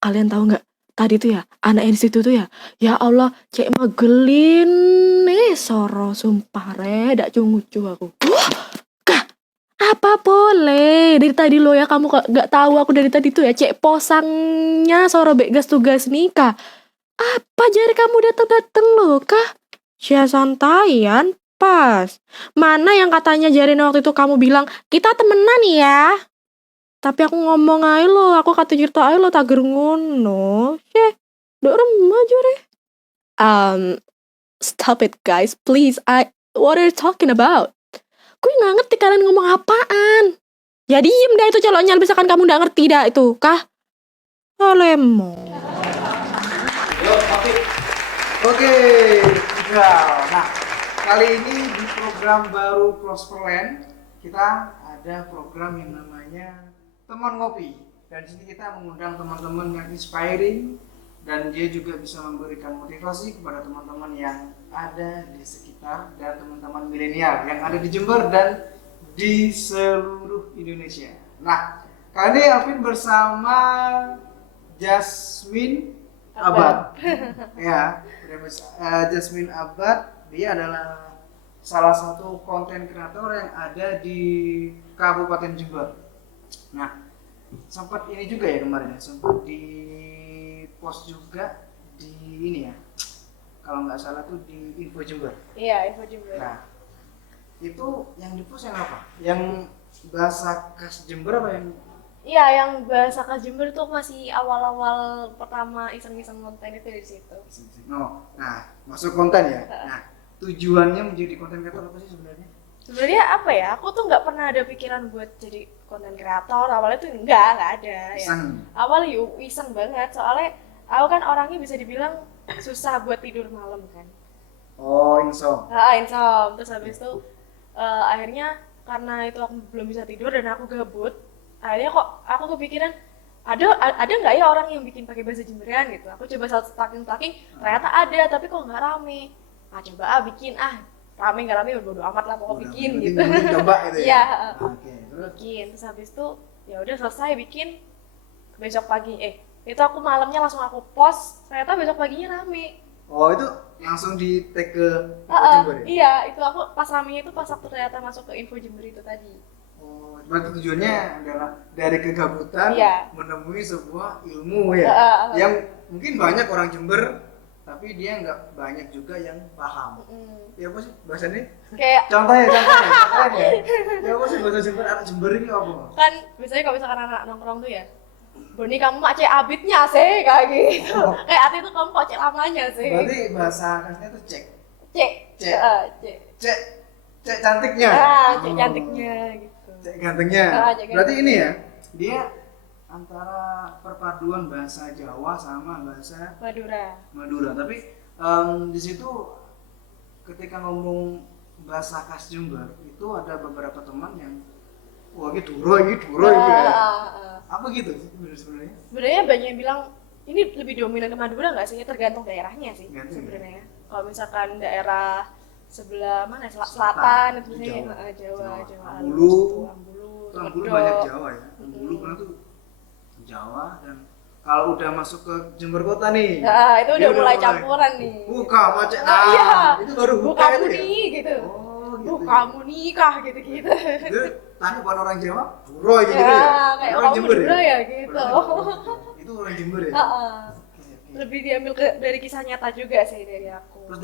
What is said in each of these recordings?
Kalian tahu nggak? Tadi tuh ya, anak yang di situ tuh ya Allah, cek magelin soro sumpah dak cungucu aku. Kah, apa boleh? Dari tadi lo ya kamu kok nggak tahu aku dari tadi tuh ya cek posangnya soro begas tugas nikah. Apa jari kamu datang-datang lo kah? Sia santaian pas. Mana yang katanya jari waktu itu kamu bilang kita temenan ya? Tapi aku ngomong aja lo, aku kata cerita aja lo tager ngono. Dok remaja deh. Stop it guys, please. What are you talking about? Gue nggak ngerti kalian ngomong apaan. Ya diem dah itu coloknya, misalkan kamu nggak ngerti dah itu, kah? Lemo. Oke, nah kali ini di program baru Prosperland kita ada program yang namanya Teman Ngopi. Dan di sini kita mengundang teman-teman yang inspiring dan dia juga bisa memberikan motivasi kepada teman-teman yang ada di sekitar dan teman-teman milenial yang ada di Jember dan di seluruh Indonesia. Nah, kali ini Alvin bersama Jasmine Abad. Ya, Jasmine Abad, dia adalah salah satu konten kreator yang ada di Kabupaten Jember. Nah, sempat ini juga ya kemarin ya, sempat di post juga di ini ya, kalau nggak salah tuh di Info Jember. Iya, Info Jember. Nah, itu yang di post yang apa? Yang bahasa khas Jember apa yang? Iya, yang bahasa khas Jember tuh masih awal-awal pertama iseng-iseng konten itu dari situ. No, nah masuk konten ya. Nah, tujuannya menjadi konten kreator apa sih sebenarnya? Sebenarnya apa ya? Aku tuh nggak pernah ada pikiran buat jadi konten kreator. Awalnya tuh nggak ada. Iseng. Ya. Awalnya iseng banget. Soalnya aku kan orangnya bisa dibilang susah buat tidur malam kan. Oh, insomnia. Insomnia. Terus habis itu akhirnya karena itu aku belum bisa tidur dan aku gabut. Akhirnya kok aku kepikiran ada nggak ya orang yang bikin pakai bahasa Jemberan gitu. Aku coba stalking ternyata ada tapi kok nggak rame. Coba bikin rame nggak rame bodo amat lah pokoknya bikin gitu. Coba itu ya. Iya. Oke, terus bikin terus habis itu ya udah selesai bikin besok pagi itu aku malamnya langsung aku post ternyata besok paginya rame. Oh, itu langsung di tag ke Info Jember ya? Iya, itu aku pas ramenya itu pas aku ternyata masuk ke Info Jember itu tadi. Oh, berarti tujuannya adalah dari kegabutan menemui sebuah ilmu ya, yang mungkin banyak orang Jember tapi dia nggak banyak juga yang paham. Ya apa sih bahasanya? Kayak contohnya ya. Ya apa sih bahasa Jember, anak Jember ini apa? Kan biasanya kalau misalkan anak nongkrong tuh ya, Boni kamu mak cek abitnya sih kayak gitu. Kayak arti itu kamu kok cek lamanya sih. Berarti bahasa khasnya tuh cek cantiknya. Cek cantiknya gitu. Cek gantengnya. Berarti ini ya, dia antara perpaduan bahasa Jawa sama bahasa Madura. Tapi di situ ketika ngomong bahasa khas Jember itu ada beberapa teman yang wah ini duro gitu ya. Apa gitu sebenarnya? Sebenarnya banyak yang bilang ini lebih dominan ke Madura nggak sih? Tergantung daerahnya sih sebenarnya. Kalau misalkan daerah sebelah mana selatan itu biasanya Jawa Ambulu banyak Jawa ya. Ambulu kan tuh Jawa dan kalau udah masuk ke Jember kota nih. Nah, itu udah mulai campuran nih. Buka macet. Itu baru buka kamu itu nih ya? gitu. Oh, gitu. Kamu nikah gitu. Itu tanya bukan orang Jawa, Duro gitu ya. Kayak orang Jember ya gitu. Itu orang Jember ya. Lebih diambil dari kisah nyata juga sih dari aku. Terus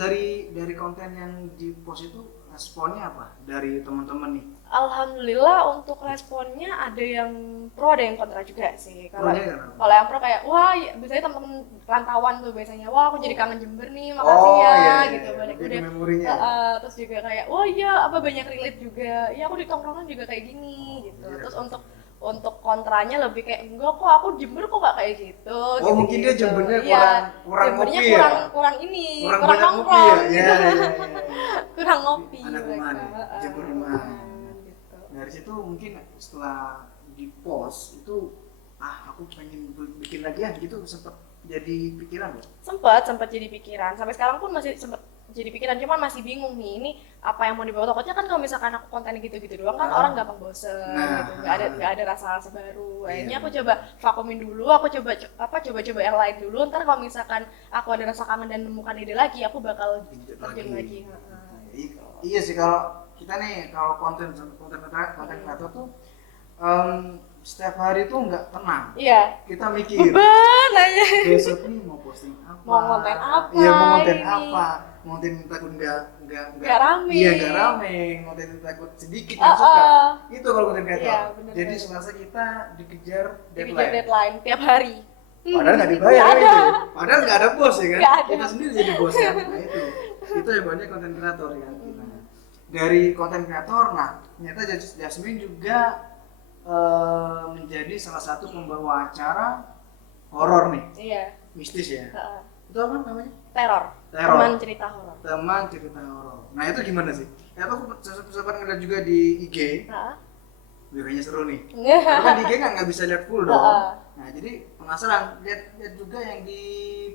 dari konten yang di post itu responnya apa dari teman-teman nih? Alhamdulillah untuk responnya ada yang pro ada yang kontra juga sih. Kalau yang pro kayak wah ya, biasanya teman-teman rantauan tuh biasanya wah aku jadi kangen Jember nih makasih gitu balik udah terus juga kayak wah iya apa banyak relate juga ya aku di tongkrongan juga kayak gini gitu. Terus untuk kontranya lebih kayak enggak kok aku Jember kok gak kayak gitu. Mungkin dia Jembernya kurang Jembernya ngopi ya? kurang nongkrong gitu. Kurang ngopi anak Jember rumah. Dari situ mungkin setelah di post itu aku pengen bikin lagi gitu sempat jadi pikiran loh. Sempat jadi pikiran sampai sekarang pun masih sempat jadi pikiran, cuman masih bingung nih ini apa yang mau dibawa. Takutnya kan kalau misalkan aku konten gitu-gitu doang kan orang gampang bosen gitu, nggak ada rasa baru. Akhirnya aku coba vakumin dulu, aku coba yang lain dulu, ntar kalau misalkan aku ada rasa kangen dan menemukan ide lagi, aku bakal terjun lagi. Iya sih, kalau kita nih kalau konten kreator tuh setiap hari tuh nggak tenang. Iya. Kita mikir beban aja. besok nih mau posting apa, mau konten apa, iya mau konten ini. apa, konten takut nggak rame, iya nggak rame, konten takut sedikit yang suka. Itu kalau konten kreator. Iya, jadi Selasa kita dikejar deadline tiap hari. Padahal nggak dibayar itu, padahal nggak ada bos ya kan, kita sendiri jadi bos ya. Nah itu yang banyak konten kreator ya kan. Dari konten kreator, nah ternyata Jasmine juga menjadi salah satu pembawa acara horor nih. Iya. Mistis ya. Itu apa namanya? Teror. Teman cerita horor. Teman cerita horor. Nah itu gimana sih? Ya aku sempat ngeliat juga di IG. Kayaknya seru nih. Karena di IG kan nggak bisa lihat full dong. Nah jadi penasaran lihat juga yang di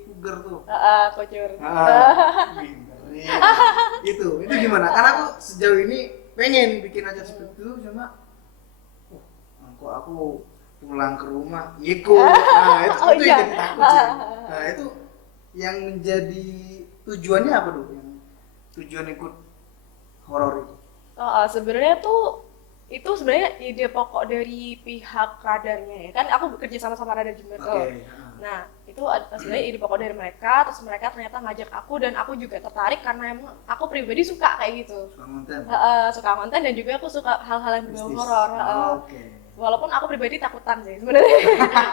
Puger tuh. Kocur. Itu gimana? Karena aku sejauh ini pengen bikin acara seperti itu, cuma kok aku pulang ke rumah ngikut. Nah itu yang jadi takut sih. Nah itu yang menjadi tujuannya apa dulu? Yang tujuan ikut horor itu? Sebenarnya tuh itu sebenarnya ide pokok dari pihak radarnya ya kan, aku bekerja sama Radar Jember tuh. Nah itu sebenarnya ide pokok dari mereka, terus mereka ternyata ngajak aku dan aku juga tertarik karena emang aku pribadi suka kayak gitu. Suka konten dan juga aku suka hal-hal yang berbau horor. Walaupun aku pribadi takutan sih sebenarnya,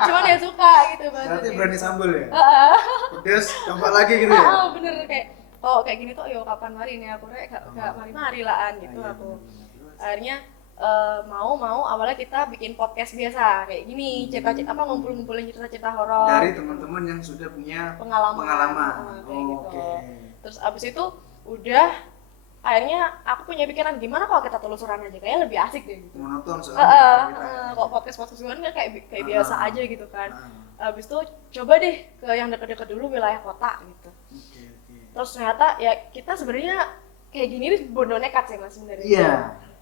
cuman ya suka gitu banget. Berarti berani sambel ya? Pedes, coba lagi gitu ya? Bener kayak kayak gini tuh, yo kapan mari nih aku gak mari laan gitu aku. Akhirnya mau awalnya kita bikin podcast biasa kayak gini, cerita-cerita ngumpulin cerita-cerita horor dari teman-teman yang sudah punya pengalaman. Gitu. Terus abis itu udah akhirnya aku punya pikiran gimana kalau kita telusuran aja, kayaknya lebih asik deh gitu. Monoton soalnya. Kok podcast kan kayak biasa aja gitu kan. Abis itu coba deh ke yang dekat-dekat dulu, wilayah kota gitu. Terus ternyata ya kita sebenarnya kayak gini nih bodoh nekat sih Mas sebenarnya. Iya.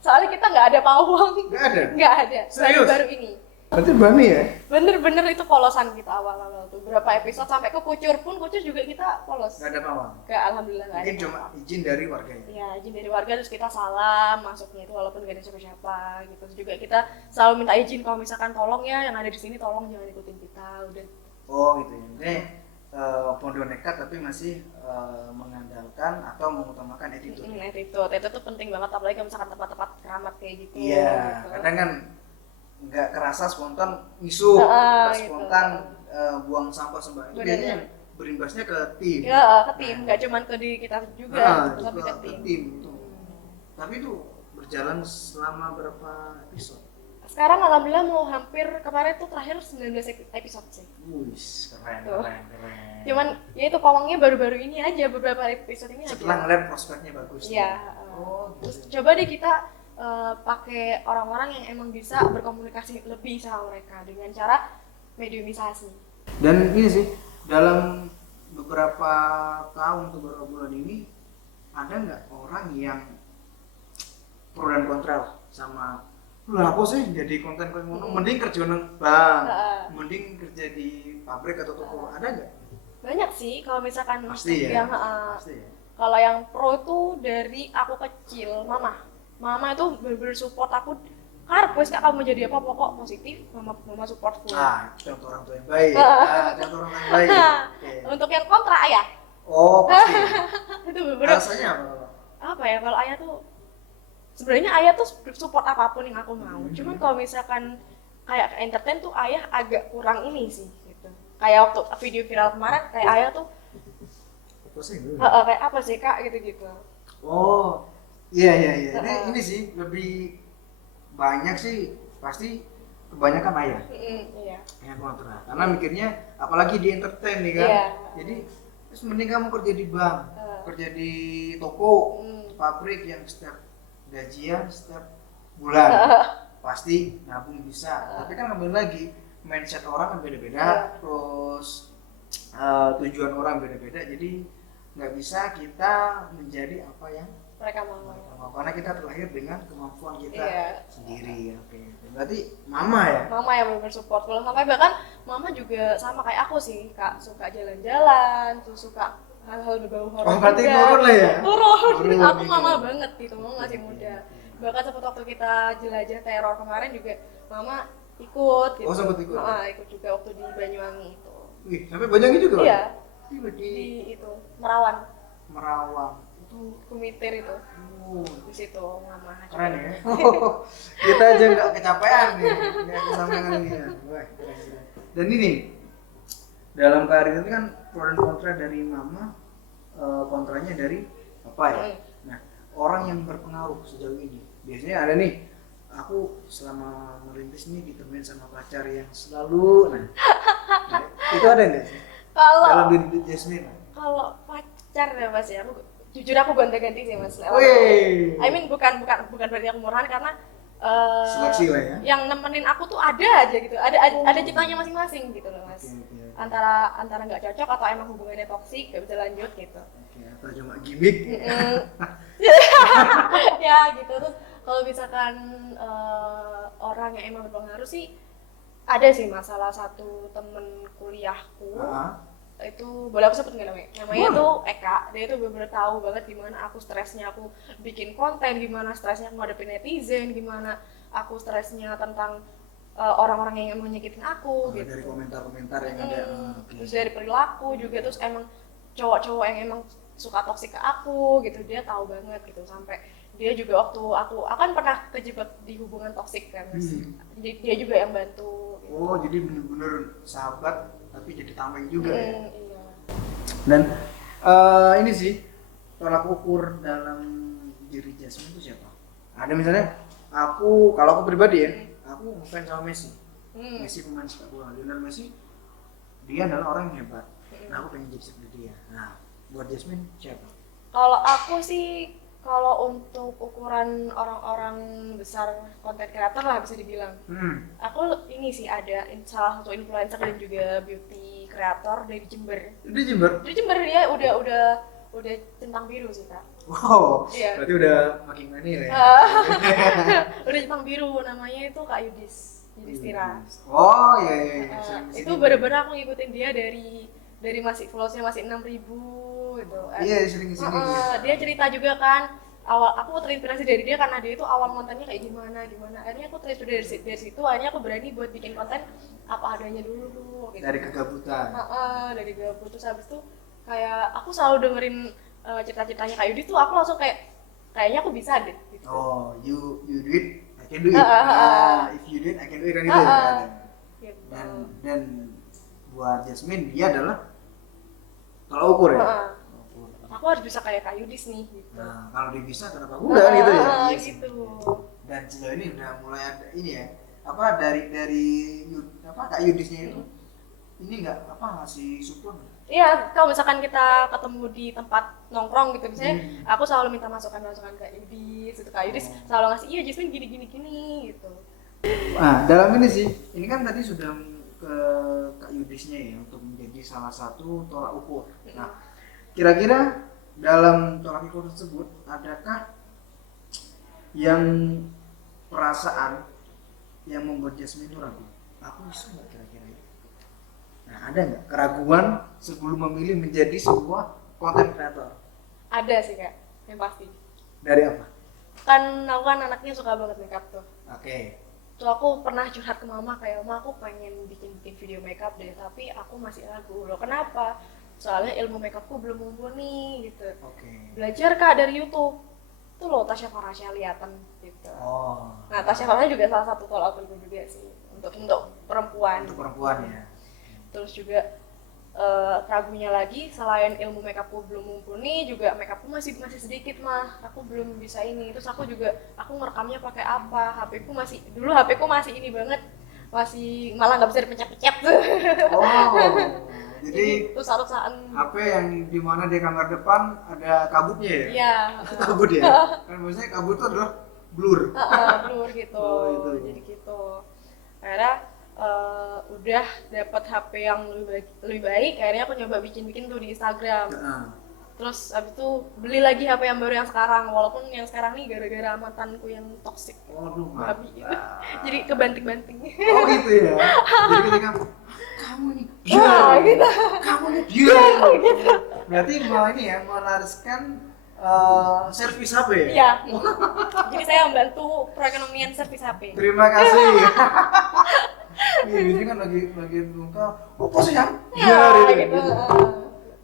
Soalnya kita nggak ada pawang. Nggak ada. Serius? Baru ini. Berarti berani ya? Bener itu polosan kita awal-awal tuh. Berapa episode sampai ke Kucur juga kita polos. Nggak ada pawang? Alhamdulillah nggak ada. Mungkin cuma izin dari warga ya? Iya, izin dari warga, terus kita salam masuknya itu walaupun nggak ada siapa-siapa gitu. Terus juga kita selalu minta izin kalau misalkan tolong ya yang ada di sini tolong jangan ikutin kita udah. Oh gitu ya. Ini pondok nekat tapi masih mengandalkan atau mengutamakan attitude. Attitude itu penting banget apalagi kalau misalkan tempat-tempat keramat kayak gitu. Iya, gitu. Kadang kan nggak kerasa spontan ngisuh, spontan buang sampah sembarangan. Biasanya berimbasnya ke tim. Ya, ke tim, nggak cuma ke diri kita juga, tapi ke tim. Tapi itu berjalan selama berapa episode? Sekarang alhamdulillah mau hampir, kemarin tuh terakhir 19 episode sih. Keren. Cuman ya itu pawangnya baru-baru ini aja, beberapa episode ini aja. Setelah ngeliat prospeknya bagus. Iya. Terus coba deh kita pakai orang-orang yang emang bisa berkomunikasi lebih sama mereka dengan cara mediumisasi. Dan ini sih dalam beberapa tahun atau beberapa bulan ini ada nggak orang yang pro dan kontra sama lu apa sih jadi konten mending kerja nang bank, mending kerja di pabrik atau toko, ada nggak? Banyak sih kalau misalkan pasti yang pasti ya. Kalau yang pro tuh dari aku kecil, mama itu bener-bener support aku. Karpus kak kamu jadi apa pokok positif, mama support full. Contoh orang tua yang baik. Contoh orang yang baik. Untuk yang kontra ayah. Oh pasti. Itu bener-bener. Rasanya apa ya, kalau ayah tuh sebenarnya ayah tuh support apapun yang aku mau. Cuman kalau misalkan kayak entertain tuh ayah agak kurang ini sih gitu. Kayak waktu video viral kemarin kayak ayah tuh kayak apa sih kak gitu-gitu. Oh iya. Ini sih lebih banyak sih pasti kebanyakan ayah. Iya. Yang kontra. Karena mikirnya apalagi di entertain nih kan. Jadi terus mending kamu kerja di bank, kerja di toko, pabrik yang setiap gajian setiap bulan pasti nabung bisa. Tapi kan kembali lagi mindset orang kan beda-beda, terus tujuan orang beda-beda. Jadi nggak bisa kita menjadi apa yang mereka mau. karena kita terlahir dengan kemampuan kita sendiri. Oke. Berarti mama ya? Mama yang benar support. Kalau sampai bahkan mama juga sama kayak aku sih, Kak, suka jalan-jalan, terus suka hal-hal berbau horor. Oh, berarti nurun lah ya? Nurun. Aku mama banget gitu, mama masih muda. Bahkan sempat waktu kita jelajah teror kemarin juga mama ikut gitu. Oh, sempat ikut. Ikut juga waktu di Banyuwangi itu. Wih, sampai Banyuwangi juga? Iya. Di itu Merawang. Itu Kumitir itu. Di situ mama. Keren ya. Kita aja nggak kecapean nih. Nggak kesampaian ini ya. Wah, keren. Dan ini dalam karir ini kan pro dan kontra dari mama, kontranya dari papa ya. Nah, orang yang berpengaruh sejauh ini biasanya ada nih, aku selama merintis nih ditemuin sama pacar yang selalu nah itu ada nggak sih dalam diri Jasmine? Kalau pacar ya Mas ya, jujur aku gonta-ganti sih Mas. I mean bukan berarti aku murahan, karena seleksi lah ya. Yang nemenin aku tuh ada aja gitu, ada ceritanya masing-masing gitu loh Mas. Okay. Antara nggak cocok atau emang hubungannya toksik nggak bisa lanjut gitu. Atau cuma gimmick. Ya gitu. Terus kalau misalkan orang yang emang berpengaruh sih ada sih, masalah satu temen kuliahku. Itu boleh aku sebut nggak namanya tuh Eka. Dia tuh bener-bener tahu banget gimana aku stresnya aku bikin konten, gimana stresnya aku ngadepin netizen, gimana aku stresnya tentang orang-orang yang emang nyakitin aku gitu. Dari komentar-komentar yang ada. Terus dari perilaku juga, terus emang cowok-cowok yang emang suka toksik ke aku gitu, dia tahu banget gitu. Sampai dia juga waktu aku kan pernah kejebak di hubungan toksik kan Mas. Jadi dia juga yang bantu gitu. Oh, jadi bener-bener sahabat tapi jadi tameng juga ya. Iya. Dan ini sih tolak ukur dalam diri Jasmine itu siapa? Ada misalnya kalau aku pribadi ya, aku ngefans sama Messi. Messi pemain sepak bola, Lionel Messi, dia adalah orang yang hebat. Nah, aku pengen jadi seperti dia. Nah, buat Jasmine siapa? Kalau aku sih, kalau untuk ukuran orang-orang besar konten kreator lah bisa dibilang, aku ini sih ada salah satu influencer dan juga beauty kreator dari Jember. Di Jember? Di Jember dia udah centang biru sih Kak. Wow, iya. Berarti udah makin mani ya? Udah centang biru, namanya itu Kak Yudhistira. Oh iya. Itu bener-bener aku ngikutin dia dari masih followers-nya masih 6.000 gitu. Iya, sering kesini. Dia cerita juga kan, aku terinspirasi dari dia karena dia itu awal kontennya kayak gimana. Akhirnya aku terinspirasi dari situ, akhirnya aku berani buat bikin konten apa adanya dulu gitu. Dari kegabutan. Dari gabut. Terus habis itu kayak aku selalu dengerin cerita-ceritanya Kak Yudi tuh, aku langsung kayaknya aku bisa deh gitu. Oh, you do it, I can do it. If you do it, I can do it, kan itu Gitu. Dan buat Jasmine dia adalah tolak ukur ya. Aku harus bisa kayak Kak Yudis nih gitu. Nah, kalau dia bisa kenapa enggak gitu ya? Iya gitu. Dan sejauh ini udah mulai ada ini ya. Apa dari Kak Yudisnya itu ini enggak ngasih suplen? Iya, kalau misalkan kita ketemu di tempat nongkrong gitu, misalnya aku selalu minta masukan Kak Yudis, itu Kak Yudis selalu ngasih, iya Jasmine gini gitu. Nah, dalam ini sih, ini kan tadi sudah ke Kak Yudisnya ya untuk menjadi salah satu tolak ukur. Nah, kira-kira dalam tolak ukur tersebut adakah yang perasaan yang membuat Jasmine itu ragu? Aku bisa nggak kira-kira itu? Nah, ada nggak keraguan sebelum memilih menjadi sebuah konten kreator? Ada sih Kak, yang pasti. Dari apa? Kan aku kan anaknya suka banget makeup tuh. Oke. Tuh aku pernah curhat ke mama kayak, "Ma, aku pengen bikin video makeup deh, tapi aku masih ragu." Loh, kenapa? Soalnya ilmu makeupku belum mumpuni gitu. Oke. Belajar Kak dari YouTube. Tuh loh Tasya Farasya liatan gitu. Oh. Nah, Tasya Farasya juga salah satu tolak ukur juga sih untuk perempuan. Untuk perempuan ya. Terus juga ragunya lagi, selain ilmu makeupku belum mumpuni, juga makeupku masih sedikit mah, aku belum bisa ini. Terus aku ngerekamnya pakai apa? HP ku masih ini banget, masih malah nggak bisa dipencet-pencet. Oh, jadi terus harus-harusan HP yang dimana di kamera depan ada kabutnya ya? Iya. Kabut ya? Kan maksudnya kabut itu adalah blur. Blur gitu. Oh, itu. Jadi gitu. Akhirnya udah dapat HP yang lebih baik, akhirnya aku nyoba bikin tuh di Instagram. Terus abis itu beli lagi HP yang baru yang sekarang, walaupun yang sekarang nih gara-gara mantanku yang toksik. Waduh, babi gitu. mantap. Jadi kebanting-banting. Oh gitu ya. Jadi ketika kamu ini Wah, biar, gitu. kamu ini biar. Gitu. Berarti mau ini ya menariskan servis HP ya? Iya. Jadi saya membantu perekonomian servis HP. Terima kasih. Ini kan lagi buka. Apa sih yang? Ya, Biar gitu.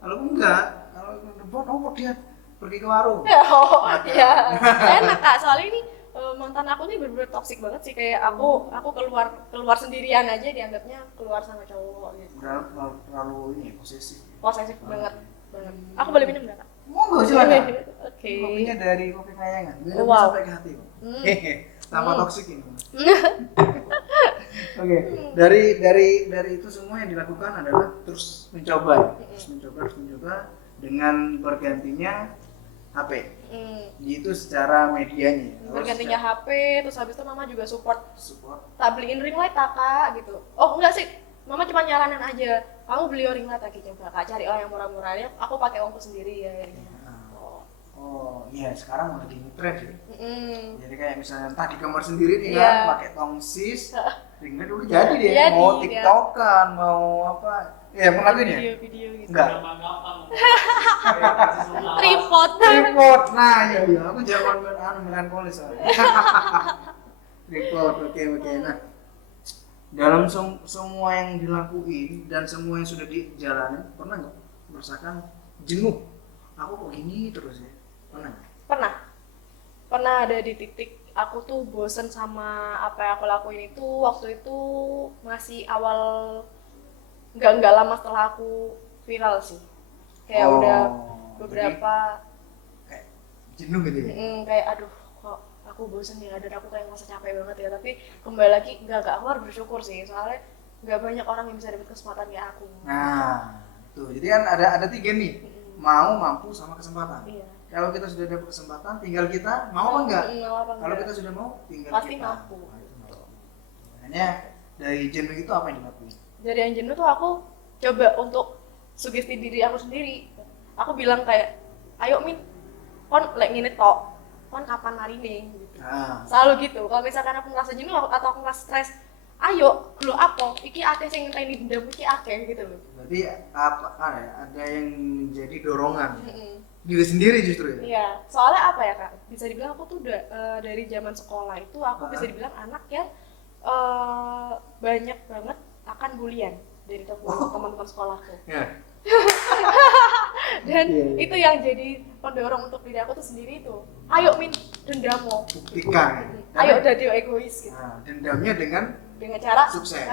Kalau enggak, kalau ngebot dia pergi ke warung. Oh, iya. Enak Kak, soalnya ini mantan aku nih bener-bener toksik banget sih, kayak aku keluar sendirian aja dianggapnya keluar sama cowok gitu. Udah terlalu ini posesif. Posesif banget. Aku boleh minum enggak Kak? Monggo silakan. Oke. Kopinya dari kopi kayangan. Biar Wow. sampai ke hati. Hehe. Tanpa toksik ini. Oke, dari itu semua yang dilakukan adalah terus mencoba dengan bergantinya HP. Itu secara medianya. Bergantinya HP, terus habis itu mama juga support. Tak beliin ring light Kak gitu. Oh enggak sih, mama cuma nyaranin aja. Kamu beli ring light lagi coba Kak, cari yang murah-murah ya. Aku pakai uangku sendiri ya akhirnya. Oh iya, sekarang lagi ngetren sih. Jadi kayak misalnya entah di kamar sendiri nih Iya. pakai tongsis, ring light udah jadi deh. Jadi, Mau ya. tiktokan, mau apa? Ya mau lakuin ya? Video gitu. Enggak. Tripod. Tripod, nah iya, aku zaman melankolis soalnya. Tripod, oke. Nah, dalam semua yang dilakuin dan semua yang sudah dijalani, pernah nggak merasakan jenuh? Aku kok gini terus ya? Pernah nggak? Pernah ada di titik aku tuh bosen sama apa yang aku lakuin itu. Waktu itu masih awal, nggak lama setelah aku viral sih, kayak udah beberapa kayak jenuh gitu ya? kayak aduh kok aku bosen ya, dan aku kayak ngerasa capek banget ya. Tapi kembali lagi nggak aku harus bersyukur sih, soalnya nggak banyak orang yang bisa dapat kesempatan kayak aku. Nah tuh, jadi kan ada tiga nih, mau, mampu, sama kesempatan. Iya. Kalau kita sudah dapat kesempatan, tinggal kita mau apa enggak? Kalau kita sudah mau, tinggal pasti kita mampu. Nah, itu mampu. Makanya dari jenuh itu apa yang dilakuin? Dari yang jenuh tuh aku coba untuk sugesti diri aku sendiri. Aku bilang kayak, ayo Min, kon lek ngene tok, kon kapan marine gitu. Selalu gitu. Kalau misalkan aku merasa jenuh atau aku merasa stres, ayo lu apa? Iki akeh sing ngenteni dendam iki akeh gitu loh. Berarti ada yang menjadi dorongan diri sendiri justru ya? Iya, soalnya apa ya Kak? Bisa dibilang aku tuh udah dari zaman sekolah itu aku bisa dibilang anak yang banyak banget akan bulian dari teman-teman sekolahku. Ya. Dan itu yang jadi pendorong untuk diri aku tuh sendiri itu. Ayo Min, dendammu. Buktikan. Ayo jadi egois gitu. Nah, dendamnya dengan Cara sukses.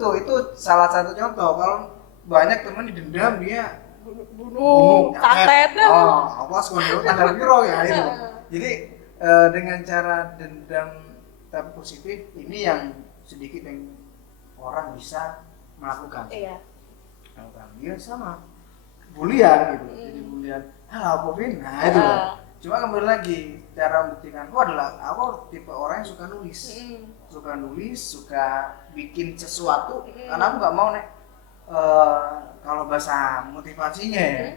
Itu salah satu contoh. Kalau banyak teman didendam dia bunuh, santet. Awas kondor tanggal piro ya itu. Jadi dengan cara dendam tapi positif ini yang sedikit yang orang bisa melakukan. Iya. Dia sama bulian gitu. Jadi bulian, halo apa Vin? Nah itu. Cuma kembali lagi, cara membuktikanku adalah aku tipe orang yang suka nulis. Suka bikin sesuatu karena aku nggak mau kalau bahasa motivasinya ya,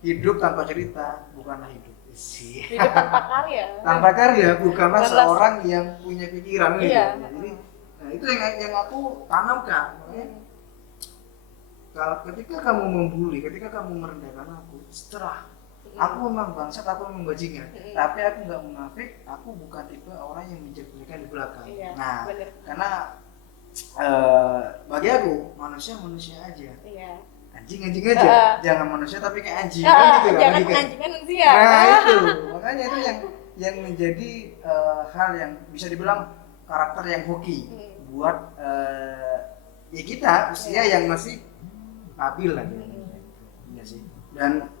hidup tanpa cerita bukanlah hidup sih. Hidup tanpa karya. Tanpa karya bukanlah seorang yang punya pikiran gitu. Iya. Jadi itu yang aku tanamkan. Kalau ketika kamu membuli, ketika kamu merendahkan aku, setelah aku memang bangsat, aku memang bajingan, tapi aku nggak munafik, aku bukan tipe orang yang menjelek-jelekan di belakang. Iya, Nah, bener. karena bagi aku manusia aja. Iya. Anjing aja, jangan manusia tapi kayak anjing. Kan gitu, Jangan logika. anjingan manusia. Nah itu, makanya itu yang menjadi hal yang bisa dibilang karakter yang hoki buat ya kita usia yang masih stabil lah. Iya sih. Dan